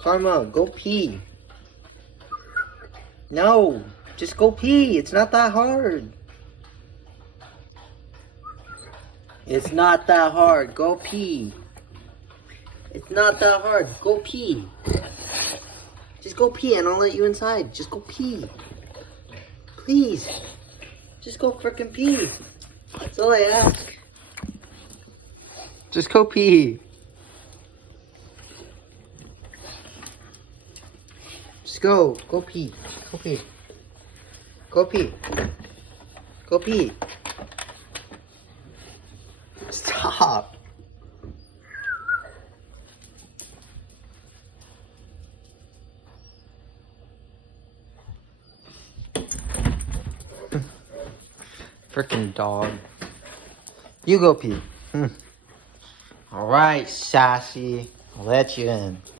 Karma, go pee. No, just go pee. It's not that hard. It's not that hard. Go pee. It's not that hard. Go pee. Just go pee and I'll let you inside. Just go pee. Please. Just go frickin' pee. That's all I ask. Just go pee. Just go. Go pee. Go pee. Go pee. Go pee. Stop. Frickin' dog. You go pee. Alright, sassy. I'll let you in.